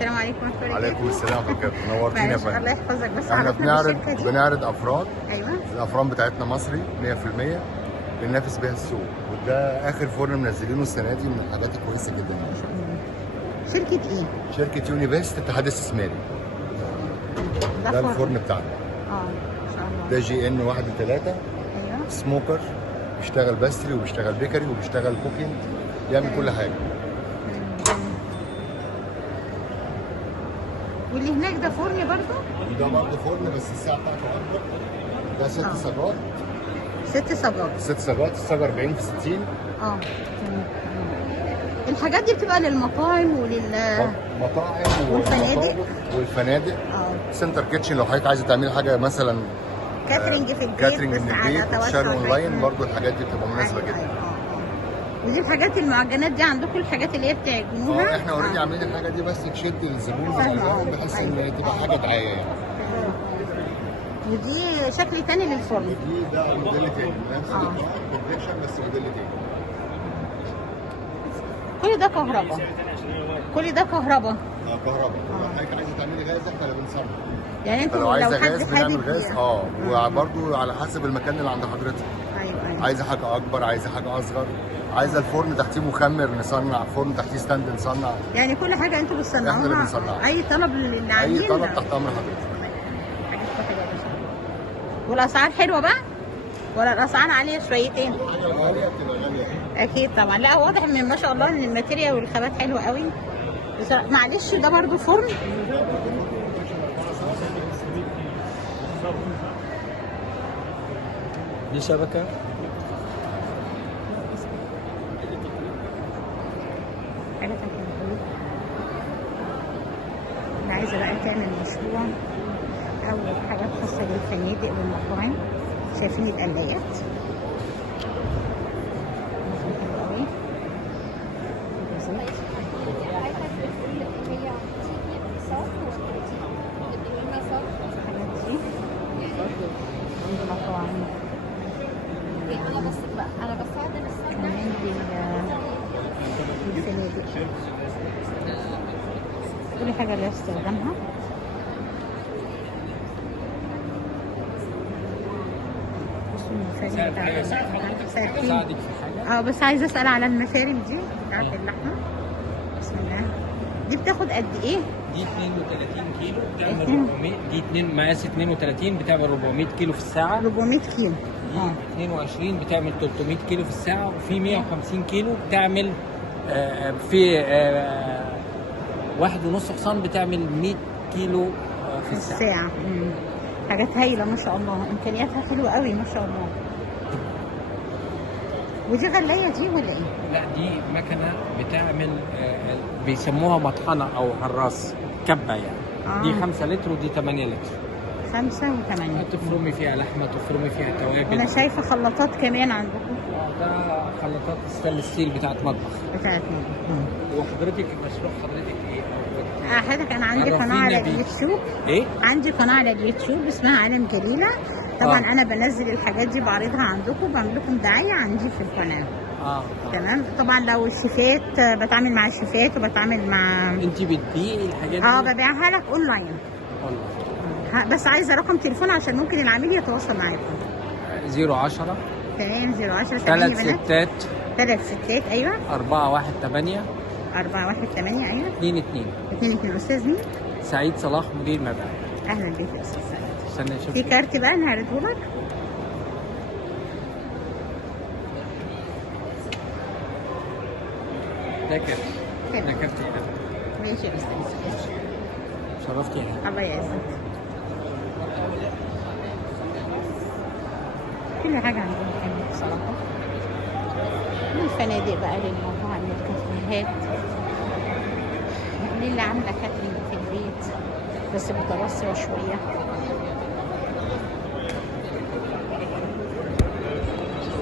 السلام عليكم ورحمه الله وبركاته. وعليكم السلام ورحمه الله وبركاته. نورتينا يا فندم. الله يحفظك. بس احنا بنعرض افراد. ايوه. الافران بتاعتنا مصري 100%، بننافس بيها السوق، وده اخر فرن منزلينه السنه دي من الحاجات الكويسه جدا ما شاء الله. شركه ايه؟ شركه يونيفيست اتحاد استثماري. ده الفرن بتاعنا. ما شاء الله. ده جي ان 1 و3. ايوه. سموكر، بيشتغل باستري وبيشتغل بيكري وبيشتغل كوكينج، بيعمل كل حاجه. واللي هناك ده فرن برضه؟ ده برضه فرن بس الساعه بتاعته اكبر. ده 6 صاجات. 6 صاجات. 6 صاجات، الصاجه 40 في 60. تمام. الحاجات دي بتبقى للمطاعم مطاعم والفنادق. سنتر كيتشن، لو حضرتك عايزه تعملي حاجه مثلا كاترينج في البيت، كاترينج من البيت، شارع اونلاين، برضه الحاجات دي بتبقى مناسبه جدا. ودي الحاجات المعجنات دي عندكم، الحاجات اللي هي بتعجنوها؟ احنا اوريدي عاملين الحاجه دي بس تشد الزبون بحيث ان تبقى حاجه دعايه يعني. ودي شكل تاني للفرن. ودي ده موديل تاني، نفس الكونفكشن بس موديل تاني. كل ده كهرباء. كل ده كهرباء. كهرباء. لو حضرتك عايزه تعملي غاز احنا اللي بنصنع. يعني انتوا لو عايزه حد غاز بنعمل غاز. وبرده على حسب المكان اللي عند حضرتك. ايوه. عايزه حاجه اكبر، عايزه حاجه اصغر، عايزه الفرن تحتيه مخمر نصنع، فرن تحتيه ستاند نصنع. يعني كل حاجه انتوا بتصنعوها؟ احنا اللي بنصنعها. اي طلب للعميل؟ اي طلب تحت امر حضرتك. والاسعار حلوه بقى ولا الاسعار عاليه شويتين؟ غاليه بتبقى غاليه اكيد طبعا. لا واضح من ما شاء الله ان الماتيريال والخامات حلوه قوي. معلش ده برضو فرن؟ دي شبكه. اللي عايزه بقى تعمل مشروع او حاجات خاصه بالفنادق والمطاعم، شايفين القلايات انا بستخدم كمان للفنادق، كل حاجه لها استخدامها. بس عايزه اسال على المفارم دي بتاعت اللحمه. بسم الله. دي بتاخد قد ايه؟ دي 32 كيلو بتعمل 400. دي مقاس 32 بتعمل 400 كيلو في الساعه. 400 كيلو. دي 22 بتعمل 300 كيلو في الساعه، وفي 150 كيلو بتعمل في 1.5 حصان بتعمل 100 كيلو في الساعه. حاجات هايله ما شاء الله، امكانياتها حلوه قوي ما شاء الله. ودي غلايه دي ولا ايه؟ لا دي مكنه بتعمل بيسموها مطحنه او هراس كبه يعني. دي 5 لتر ودي 8 لتر. 5 و8. تفرمي فيها لحمه، تفرمي فيها توابل. انا شايفه خلاطات كمان عندكم. ده خلاطات ستانلس ستيل بتاعت مطبخ. وحضرتك مشروع حضرتك ايه؟ حضرتك انا عندي قناه على اليوتيوب. ايه؟ عندي قناه على اليوتيوب اسمها عالم جليله. طبعا انا بنزل الحاجات دي بعرضها عندكم، بعمل لكم دعايه عندي في القناه. تمام. طبعا لو الشيفات بتعامل مع الشيفات وبتعامل مع انت بتبيعي الحاجات دي؟ ببيعها لك اونلاين. بس عايزه رقم تليفون عشان ممكن العميل يتواصل معاكم. 010. تمام. 010 3 ستات. 3 ستات. ايوه. 418. 418. ايوه. 22. استاذ مين؟ سعيد صلاح، مدير مبيعات. اهلا بيك يا استاذ سعيد. استنى اشوف في كارت بقى نعرضه لك. ده كارت. ده كارت. ماشي يا استاذ. شرفتي يعني. الله يعزك. كل حاجه عندهم حلوه بصراحه. من الفنادق بقى للمطاعم للكافيهات، للي عامله كاترينج في البيت بس متوسع شويه.